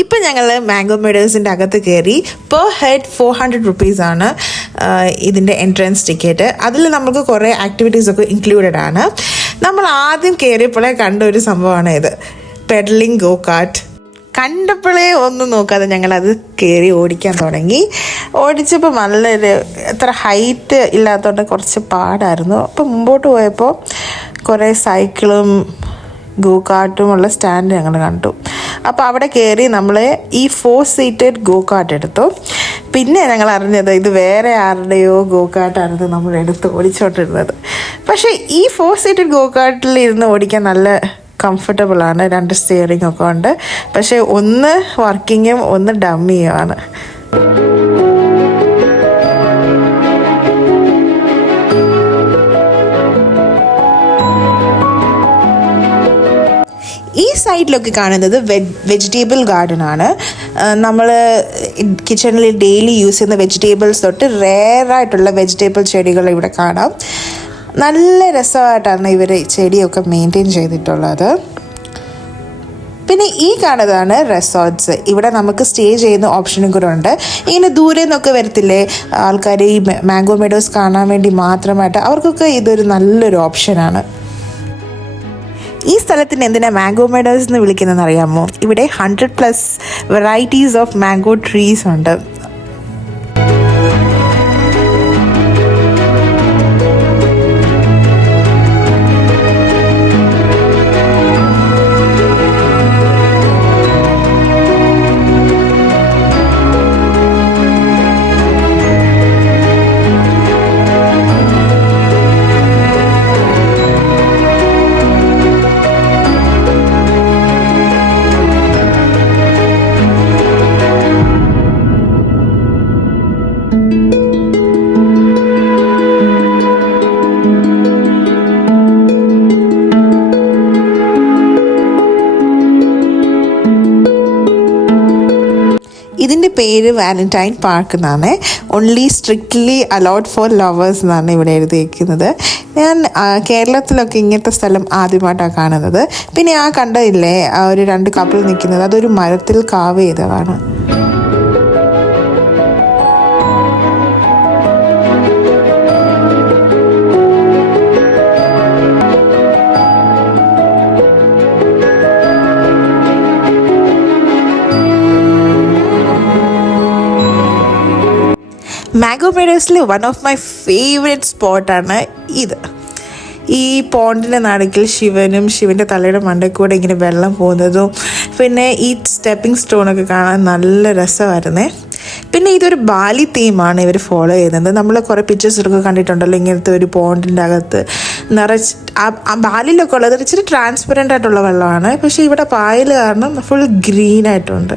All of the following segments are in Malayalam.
ഇപ്പം ഞങ്ങൾ മാംഗോ മെഡോസിൻ്റെ അകത്ത് കയറി. പെർ ഹെഡ് 400 റുപ്പീസാണ് ഇതിൻ്റെ എൻട്രൻസ് ടിക്കറ്റ്. അതിൽ നമുക്ക് കുറേ ആക്ടിവിറ്റീസൊക്കെ ഇൻക്ലൂഡഡ് ആണ്. നമ്മൾ ആദ്യം കയറിയപ്പോഴേ കണ്ട ഒരു സംഭവമാണ് ഇത്, പെഡലിംഗ് ഗോ കാർട്ട്. കണ്ടപ്പോഴേ ഒന്നും നോക്കാതെ ഞങ്ങളത് കയറി ഓടിക്കാൻ തുടങ്ങി. ഓടിച്ചപ്പോൾ നല്ലൊരു അത്ര ഹൈറ്റ് ഇല്ലാത്തതുകൊണ്ട് കുറച്ച് പാടായിരുന്നു. അപ്പോൾ മുമ്പോട്ട് പോയപ്പോൾ കുറേ സൈക്കിളും ഗോ കാർട്ടും ഉള്ള സ്റ്റാൻഡ് ഞങ്ങൾ കണ്ടു. അപ്പോൾ അവിടെ കയറി നമ്മൾ ഈ 4 സീറ്റഡ് ഗോ കാർട്ട് എടുത്തു. പിന്നെ ഞങ്ങൾ അറിഞ്ഞത് ഇത് വേറെ ആരുടെയോ ഗോ കാർട്ടായിരുന്നു നമ്മൾ എടുത്ത് ഓടിച്ചോണ്ടിരുന്നത്. പക്ഷേ ഈ 4 സീറ്റഡ് ഗോ കാർട്ടിൽ ഇരുന്ന് ഓടിക്കാൻ നല്ല കംഫർട്ടബിളാണ്. 2 സ്റ്റിയറിംഗ് ഒക്കെ ഉണ്ട്. പക്ഷേ ഒന്ന് വർക്കിങ്ങും ഒന്ന് ഡമ്മിയുമാണ്. ഈ സൈഡിലൊക്കെ കാണുന്നത് വെജിറ്റബിൾ ഗാർഡൻ ആണ്. നമ്മൾ കിച്ചണിൽ ഡെയിലി യൂസ് ചെയ്യുന്ന വെജിറ്റബിൾസ് തൊട്ട് റെയറായിട്ടുള്ള വെജിറ്റബിൾ ചെടികൾ ഇവിടെ കാണാം. നല്ല രസമായിട്ടാണ് ഇവർ ചെടിയൊക്കെ മെയിൻറ്റെയിൻ ചെയ്തിട്ടുള്ളത്. പിന്നെ ഈ കാണുന്നതാണ് റിസോർട്ട്സ്. ഇവിടെ നമുക്ക് സ്റ്റേ ചെയ്യുന്ന ഓപ്ഷനും കൂടെ ഉണ്ട്. ഇങ്ങനെ ദൂരെ നിന്നൊക്കെ വരത്തില്ലേ ആൾക്കാർ ഈ മാംഗോ മെഡോസ് കാണാൻ വേണ്ടി മാത്രമായിട്ട്, അവർക്കൊക്കെ ഇതൊരു നല്ലൊരു ഓപ്ഷനാണ്. ഈ സ്ഥലത്തിന് എന്തിനാണ് മാംഗോ മെഡോസ് എന്ന് വിളിക്കുന്നതെന്ന് അറിയാമോ? ഇവിടെ 100+ വെറൈറ്റീസ് ഓഫ് മാംഗോ ട്രീസ് ഉണ്ട്. ഇതിൻ്റെ പേര് വാലന്റൈൻ പാർക്ക് എന്നാണ്. Only strictly allowed four lovers എന്നാണ് ഇവിടെ എഴുതിയിരിക്കുന്നത്. ഞാൻ കേരളത്തിലൊക്കെ ഇങ്ങനത്തെ സ്ഥലം ആദ്യമായിട്ടാണ് കാണുന്നത്. പിന്നെ ആ കണ്ടതില്ലേ ഒരു 2 കപ്പിൾ നിൽക്കുന്നത്, അതൊരു മരത്തിൽ കാവ് ചെയ്തതാണ്. മാംഗോ മെഡോസിൽ വൺ ഓഫ് മൈ ഫേവറേറ്റ് സ്പോട്ടാണ് ഇത്. ഈ പോണ്ടിൻ്റെ നടുക്കിൽ ശിവൻ്റെ തലയുടെ മണ്ടയിൽ കൂടെ ഇങ്ങനെ വെള്ളം പോകുന്നതും പിന്നെ ഈ സ്റ്റെപ്പിംഗ് സ്റ്റോണൊക്കെ കാണാൻ നല്ല രസമായിരുന്നേ. പിന്നെ ഇതൊരു ബാലി തീമാണ് ഇവർ ഫോളോ ചെയ്യുന്നത്. നമ്മൾ കുറേ പിക്ചേഴ്സൊക്കെ കണ്ടിട്ടുണ്ടല്ലോ ഇങ്ങനത്തെ ഒരു പോണ്ടിൻ്റെ അകത്ത് നിറച്ച് ആ ബാലിലൊക്കെ ഉള്ളത് ഇച്ചിരി ട്രാൻസ്പെറൻ്റ് ആയിട്ടുള്ള വെള്ളമാണ്. പക്ഷേ ഇവിടെ പായൽ കാരണം ഫുൾ ഗ്രീനായിട്ടുണ്ട്.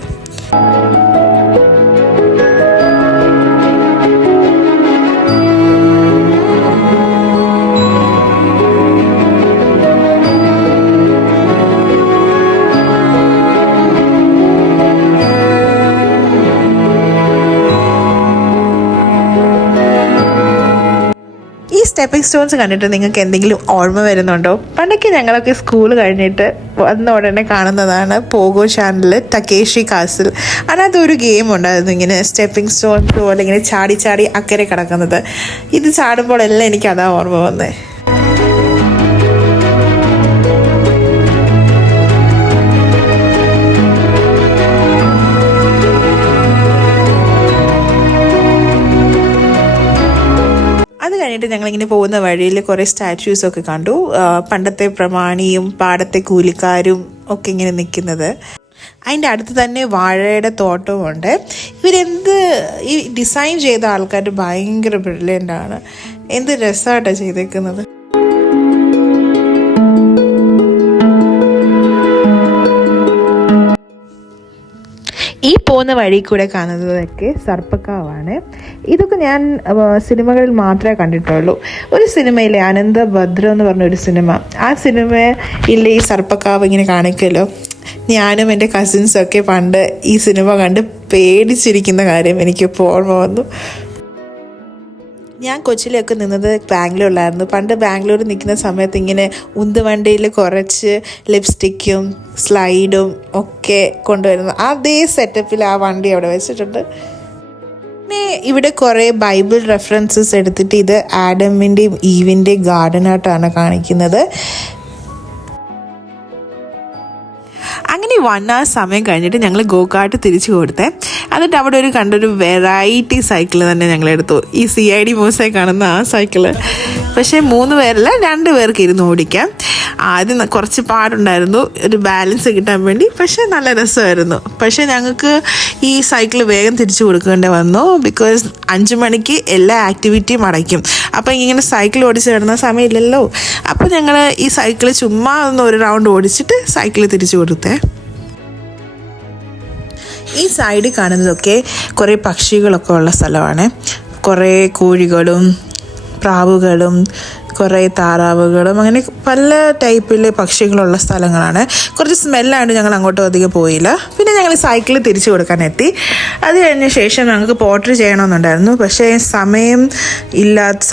സ്റ്റെപ്പിംഗ് സ്റ്റോൺസ് കണ്ടിട്ട് നിങ്ങൾക്ക് എന്തെങ്കിലും ഓർമ്മ വരുന്നുണ്ടോ? പണ്ടൊക്കെ ഞങ്ങളൊക്കെ സ്കൂൾ കഴിഞ്ഞിട്ട് വന്ന ഉടനെ കാണുന്നതാണ് പോഗോ ചാനലിൽ ടക്കേഷി കാസിൽ. അതിനകത്ത് ഒരു ഗെയിം ഉണ്ടായിരുന്നു, ഇങ്ങനെ സ്റ്റെപ്പിംഗ് സ്റ്റോൺസ് പോലെ ഇങ്ങനെ ചാടി ചാടി അക്കരെ കിടക്കുന്നത്. ഇത് ചാടുമ്പോഴെല്ലാം എനിക്ക് അതാ ഓർമ്മ വന്നേ. കഴിഞ്ഞിട്ട് ഞങ്ങളിങ്ങനെ പോകുന്ന വഴിയിൽ കുറേ സ്റ്റാച്യൂസൊക്കെ കണ്ടു. പണ്ടത്തെ പ്രമാണിയും പാടത്തെ കൂലിക്കാരും ഒക്കെ ഇങ്ങനെ നിൽക്കുന്നത്. അതിൻ്റെ അടുത്ത് തന്നെ വാഴയുടെ തോട്ടവും ഉണ്ട്. ഈ ഡിസൈൻ ചെയ്ത ആൾക്കാർ ഭയങ്കര ബ്രില്യൻ്റ് ആണ്. എന്ത് രസമായിട്ടാണ് ചെയ്തേക്കുന്നത്. ഈ പോകുന്ന വഴി കൂടെ കാണുന്നതൊക്കെ സർപ്പക്കാവാണ്. ഇതൊക്കെ ഞാൻ സിനിമകളിൽ മാത്രമേ കണ്ടിട്ടുള്ളൂ. ഒരു സിനിമയിലെ അനന്തഭദ്രം എന്ന് പറഞ്ഞൊരു സിനിമ, ആ സിനിമയിൽ ഈ സർപ്പക്കാവ് ഇങ്ങനെ കാണിക്കുമല്ലോ. ഞാനും എൻ്റെ കസിൻസൊക്കെ പണ്ട് ഈ സിനിമ കണ്ട് പേടിച്ചിരിക്കുന്ന കാര്യം എനിക്കിപ്പോൾ ഓർമ്മ വന്നു. ഞാൻ കൊച്ചിയിലൊക്കെ നിന്നത് ബാംഗ്ലൂരിലായിരുന്നു. പണ്ട് ബാംഗ്ലൂർ നിൽക്കുന്ന സമയത്ത് ഇങ്ങനെ ഉന്തുവണ്ടിയിൽ കുറച്ച് ലിപ്സ്റ്റിക്കും സ്ലൈഡും ഒക്കെ കൊണ്ടുവരുന്നു. അതേ സെറ്റപ്പിൽ ആ വണ്ടി അവിടെ വെച്ചിട്ടുണ്ട്. പിന്നെ ഇവിടെ കുറേ ബൈബിൾ റെഫറൻസസ് എടുത്തിട്ട് ഇത് ആഡമിൻ്റെയും ഈവിൻ്റെയും ഗാർഡനായിട്ടാണ് കാണിക്കുന്നത്. അങ്ങനെ 1 hour സമയം കഴിഞ്ഞിട്ട് ഞങ്ങൾ ഗോകാർട്ട് തിരിച്ചു കൊടുത്തേ. എന്നിട്ട് അവിടെ കണ്ടൊരു വെറൈറ്റി സൈക്കിൾ തന്നെ ഞങ്ങളെടുത്തു. ഈ CID മൂസായി കാണുന്ന ആ സൈക്കിള്. പക്ഷേ 3 പേരല്ല 2 പേർക്ക് ഇരുന്ന് ഓടിക്കാം. ആദ്യം കുറച്ച് പാടുണ്ടായിരുന്നു ഒരു ബാലൻസ് കിട്ടാൻ വേണ്ടി. പക്ഷേ നല്ല രസമായിരുന്നു. പക്ഷേ ഞങ്ങൾക്ക് ഈ സൈക്കിൾ വേഗം തിരിച്ചു കൊടുക്കേണ്ടി വന്നു. ബിക്കോസ് 5 മണിക്ക് എല്ലാ ആക്ടിവിറ്റിയും അടയ്ക്കും. അപ്പോൾ ഇങ്ങനെ സൈക്കിൾ ഓടിച്ച് കിടന്ന സമയമില്ലല്ലോ. അപ്പോൾ ഞങ്ങൾ ഈ സൈക്കിൾ ചുമ്മാ ഒരു റൗണ്ട് ഓടിച്ചിട്ട് സൈക്കിൾ തിരിച്ചു കൊടുത്തേ. ഈ സൈഡിൽ കാണുന്നതൊക്കെ കുറേ പക്ഷികളൊക്കെ ഉള്ള സ്ഥലമാണ്. കുറേ കോഴികളും പ്രാവുകളും കുറേ താറാവുകളും അങ്ങനെ പല ടൈപ്പിലെ പക്ഷികളുള്ള സ്ഥലങ്ങളാണ്. കുറച്ച് സ്മെല്ലായിട്ട് ഞങ്ങൾ അങ്ങോട്ടും അധികം പോയില്ല. പിന്നെ ഞങ്ങൾ സൈക്കിൾ തിരിച്ചു കൊടുക്കാനെത്തി. അത് കഴിഞ്ഞ ശേഷം ഞങ്ങൾക്ക് പോർട്രേ ചെയ്യണമെന്നുണ്ടായിരുന്നു. പക്ഷേ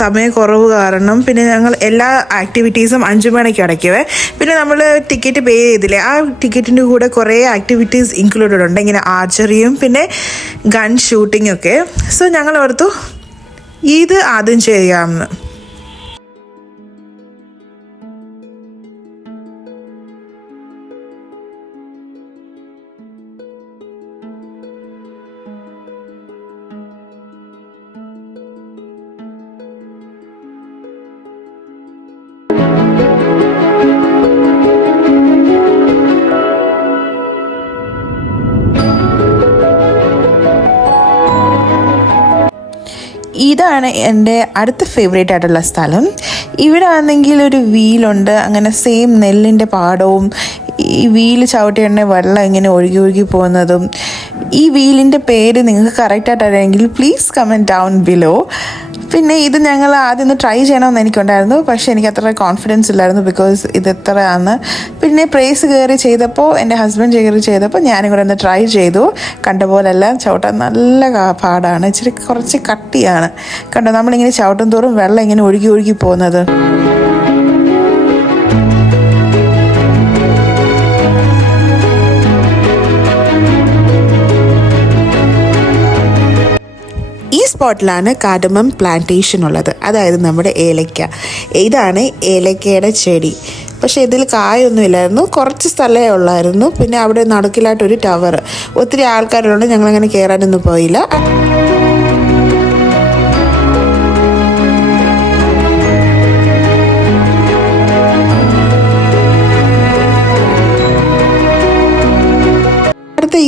സമയക്കുറവ് കാരണം പിന്നെ ഞങ്ങൾ എല്ലാ ആക്ടിവിറ്റീസും 5 മണിക്ക് അടയ്ക്കുവേ. പിന്നെ നമ്മൾ ടിക്കറ്റ് പേ ചെയ്തില്ലേ, ആ ടിക്കറ്റിൻ്റെ കൂടെ കുറേ ആക്ടിവിറ്റീസ് ഇൻക്ലൂഡഡ് ഉണ്ട്. ഇങ്ങനെ ആർച്ചറിയും പിന്നെ ഗൺ ഷൂട്ടിങ്ങും ഒക്കെ. സോ ഞങ്ങൾ ഓർത്തു ഇത് ആദ്യം ചെയ്യാമെന്ന്. ഇതാണ് എൻ്റെ അടുത്ത ഫേവറേറ്റ് ആയിട്ടുള്ള സ്ഥലം. ഇവിടെ ആണെങ്കിൽ ഒരു വീലുണ്ട്. അങ്ങനെ സെയിം നെല്ലിൻ്റെ പാടവും ഈ വീല് ചവിട്ടിയുണ്ടെ വെള്ളം ഇങ്ങനെ ഒഴുകി പോകുന്നതും. ഈ വീലിൻ്റെ പേര് നിങ്ങൾക്ക് കറക്റ്റായിട്ട് അറിയാമെങ്കിൽ പ്ലീസ് കമൻറ്റ് ഡൗൺ ബിലോ. പിന്നെ ഇത് ഞങ്ങൾ ആദ്യം ഒന്ന് ട്രൈ ചെയ്യണമെന്ന് എനിക്കുണ്ടായിരുന്നു. പക്ഷേ എനിക്ക് അത്ര കോൺഫിഡൻസ് ഇല്ലായിരുന്നു ബിക്കോസ് ഇത് എത്രയാണ്. പിന്നെ പ്രേസ് കയറി ചെയ്തപ്പോൾ എൻ്റെ ഹസ്ബൻഡ് കയറി ചെയ്തപ്പോൾ ഞാനും കൂടെ ഒന്ന് ട്രൈ ചെയ്തു. കണ്ട പോലെല്ലാം ചവിട്ടാൻ നല്ല പാടാണ്. ഇച്ചിരി കുറച്ച് കട്ടിയാണ്. കണ്ടോ, നമ്മളിങ്ങനെ ചവിട്ടും തോറും വെള്ളം ഇങ്ങനെ ഒഴുകി പോകുന്നത്. ഈ സ്പോട്ടിലാണ് കാർഡമം പ്ലാന്റേഷൻ ഉള്ളത്. അതായത് നമ്മുടെ ഏലക്ക. ഇതാണ് ഏലക്കയുടെ ചെടി. പക്ഷേ ഇതിൽ കായൊന്നും ഇല്ലായിരുന്നു. കുറച്ച് സ്ഥലമേ ഉള്ളായിരുന്നു. പിന്നെ അവിടെ നടുക്കിലായിട്ടൊരു ടവർ. ഒത്തിരി ആൾക്കാരുണ്ട്. ഞങ്ങളങ്ങനെ കയറാനൊന്നും പോയില്ല.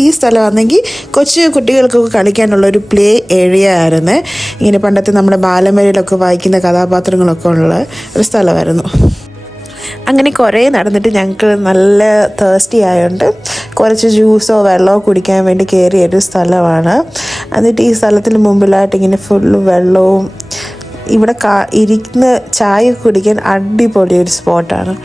ഈ സ്ഥലമാണെങ്കിൽ കൊച്ചു കുട്ടികൾക്കൊക്കെ കളിക്കാനുള്ളൊരു പ്ലേ ഏരിയ ആയിരുന്നു. ഇങ്ങനെ പണ്ടത്തെ നമ്മുടെ ബാലമേരിലൊക്കെ വായിക്കുന്ന കഥാപാത്രങ്ങളൊക്കെ ഉള്ള ഒരു സ്ഥലമായിരുന്നു. അങ്ങനെ കുറേ നടന്നിട്ട് ഞങ്ങൾക്ക് നല്ല തേഴ്സ്റ്റി ആയതുകൊണ്ട് കുറച്ച് ജ്യൂസോ വെള്ളമോ കുടിക്കാൻ വേണ്ടി കയറിയൊരു സ്ഥലമാണ്. എന്നിട്ട് ഈ സ്ഥലത്തിന് മുമ്പിലായിട്ട് ഇങ്ങനെ ഫുള്ള് വെള്ളവും ഇവിടെ ഇരുന്ന് ചായ കുടിക്കാൻ അടിപൊളിയൊരു സ്പോട്ടാണ്.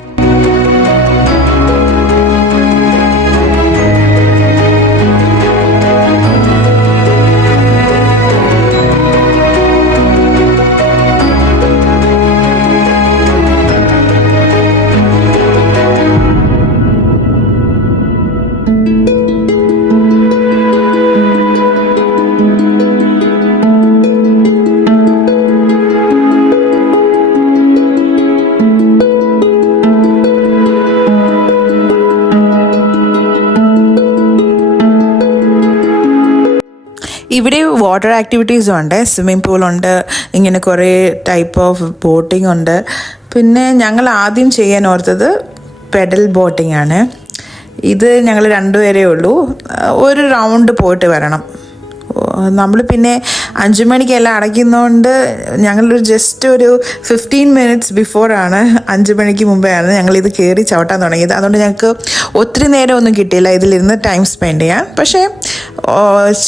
ഇവിടെ വാട്ടർ ആക്ടിവിറ്റീസും ഉണ്ട്. സ്വിമ്മിംഗ് പൂളുണ്ട്. ഇങ്ങനെ കുറേ ടൈപ്പ് ഓഫ് ബോട്ടിംഗ് ഉണ്ട്. പിന്നെ ഞങ്ങൾ ആദ്യം ചെയ്യാൻ ഓർത്തത് പെഡൽ ബോട്ടിംഗ് ആണ്. ഇത് ഞങ്ങൾ 2 പേരേ ഉള്ളൂ. ഒരു റൗണ്ട് പോയിട്ട് വരണം. നമ്മൾ പിന്നെ 5 മണിക്കെല്ലാം അടയ്ക്കുന്നതുകൊണ്ട് ഞങ്ങളൊരു ജസ്റ്റ് ഒരു 15 minutes ബിഫോറാണ്, 5 മണിക്ക് മുമ്പെയാണ് ഞങ്ങളിത് കയറി ചവിട്ടാൻ തുടങ്ങിയത്. അതുകൊണ്ട് ഞങ്ങൾക്ക് ഒത്തിരി നേരം ഒന്നും കിട്ടിയില്ല ഇതിലിരുന്ന് ടൈം സ്പെൻഡ് ചെയ്യാൻ. പക്ഷേ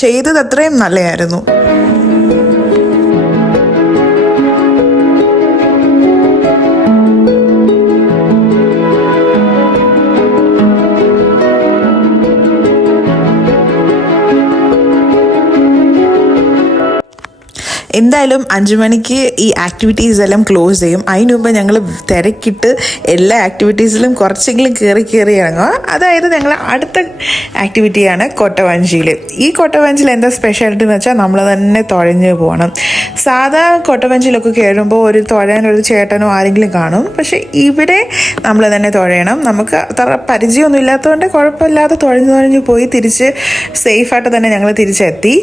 ചെയ്തത് അത്രയും നല്ലതായിരുന്നു. എന്തായാലും 5 മണിക്ക് ഈ ആക്ടിവിറ്റീസ് എല്ലാം ക്ലോസ് ചെയ്യും. അതിന് മുമ്പ് ഞങ്ങൾ തിരക്കിട്ട് എല്ലാ ആക്ടിവിറ്റീസിലും കുറച്ചെങ്കിലും കയറി ഇറങ്ങുക. അതായത് ഞങ്ങൾ അടുത്ത ആക്ടിവിറ്റിയാണ് കൊട്ടവഞ്ചിയിൽ. ഈ കൊട്ടവഞ്ചിയിൽ എന്താ സ്പെഷ്യാലിറ്റി എന്ന് വെച്ചാൽ നമ്മൾ തന്നെ തുഴഞ്ഞ് പോകണം. സാധാ കൊട്ടവഞ്ചിയിലൊക്കെ കയറുമ്പോൾ ഒരു തുഴയാനൊരു ചേട്ടനോ ആരെങ്കിലും കാണും. പക്ഷേ ഇവിടെ നമ്മൾ തന്നെ തുഴയണം. നമുക്ക് അത്ര പരിചയമൊന്നും ഇല്ലാത്തതുകൊണ്ട് കുഴപ്പമില്ലാതെ തുഴഞ്ഞു പോയി തിരിച്ച് സേഫായിട്ട് തന്നെ ഞങ്ങൾ തിരിച്ചെത്തി.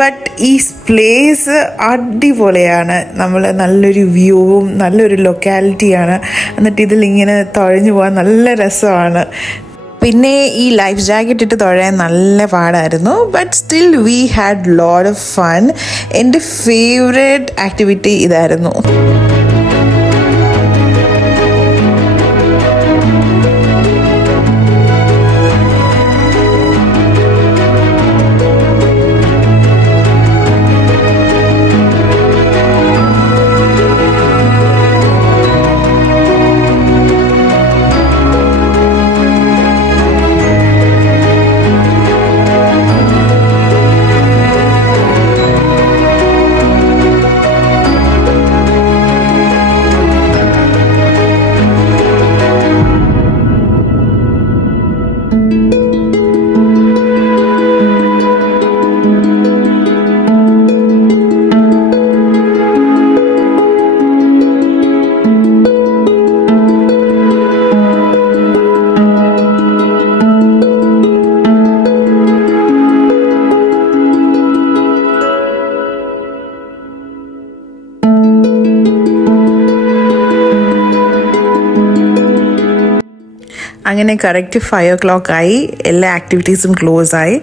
ബട്ട് ഈ പ്ലേസ് അടിപൊളിയാണ്. നമ്മൾ നല്ലൊരു വ്യൂവും നല്ലൊരു ലൊക്കാലിറ്റിയാണ്. എന്നിട്ട് ഇതിലിങ്ങനെ തുഴഞ്ഞു പോകാൻ നല്ല രസമാണ്. പിന്നെ ഈ ലൈഫ് ജാക്കറ്റ് ഇട്ട് തുഴയാൻ നല്ല പാടായിരുന്നു. But still we had lot of fun. എൻ്റെ ഫേവറേറ്റ് ആക്ടിവിറ്റി ഇതായിരുന്നു. അങ്ങനെ കറക്റ്റ് 5 o'clock ആയി. എല്ലാ ആക്ടിവിറ്റീസും ക്ലോസ് ആയി.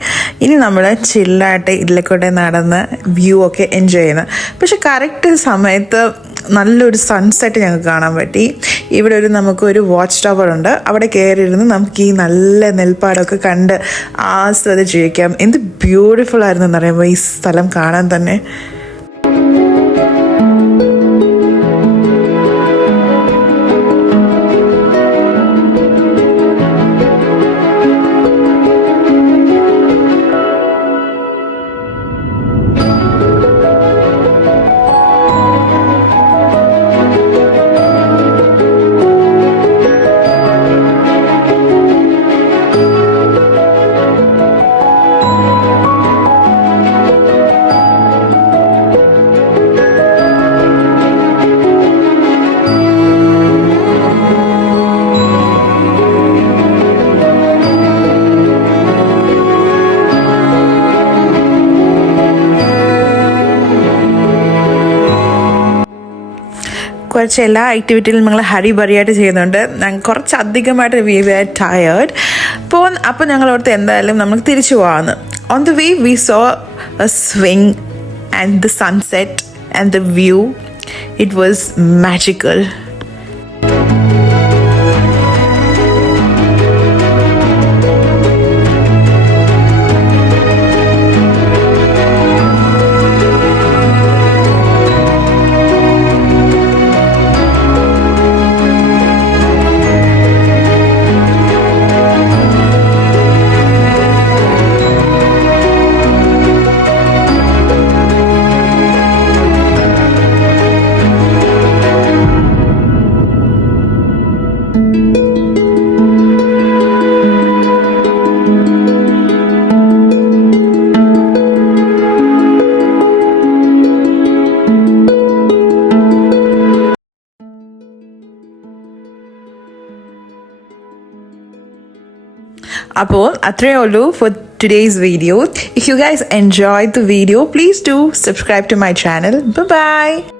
ഇനി നമ്മൾ ചില്ലായിട്ട് ഇതിലേക്കൂടെ നടന്ന് വ്യൂ ഒക്കെ എൻജോയ് ചെയ്യുന്നത്. പക്ഷെ കറക്റ്റ് സമയത്ത് നല്ലൊരു സൺസെറ്റ് ഞങ്ങൾക്ക് കാണാൻ പറ്റി. ഇവിടെ നമുക്കൊരു വാച്ച് ടവർ ഉണ്ട്. അവിടെ കയറിയിരുന്ന് നമുക്ക് ഈ നല്ല നെൽപ്പാടമൊക്കെ കണ്ട് ആസ്വദിച്ചിരിക്കാം. എന്ത് ബ്യൂട്ടിഫുൾ ആയിരുന്നു എന്നറിയുമ്പോൾ ഈ സ്ഥലം കാണാൻ തന്നെ. കുറച്ച് എല്ലാ ആക്ടിവിറ്റിയിലും ഞങ്ങൾ ഹരിബറിയായിട്ട് ചെയ്യുന്നുണ്ട്. ഞങ്ങൾ കുറച്ച് അധികമായിട്ട് വി വെയർ ടയേർഡ്. അപ്പോൾ ഞങ്ങളോടത്ത് എന്തായാലും നമുക്ക് തിരിച്ചു പോകാമെന്ന്. On the way we so A swing and the sunset and the view. It was magical. അപ്പോൾ അത്രയേ ഉള്ളൂ for today's video. If you guys enjoyed the video, please do subscribe to my channel. Bye bye.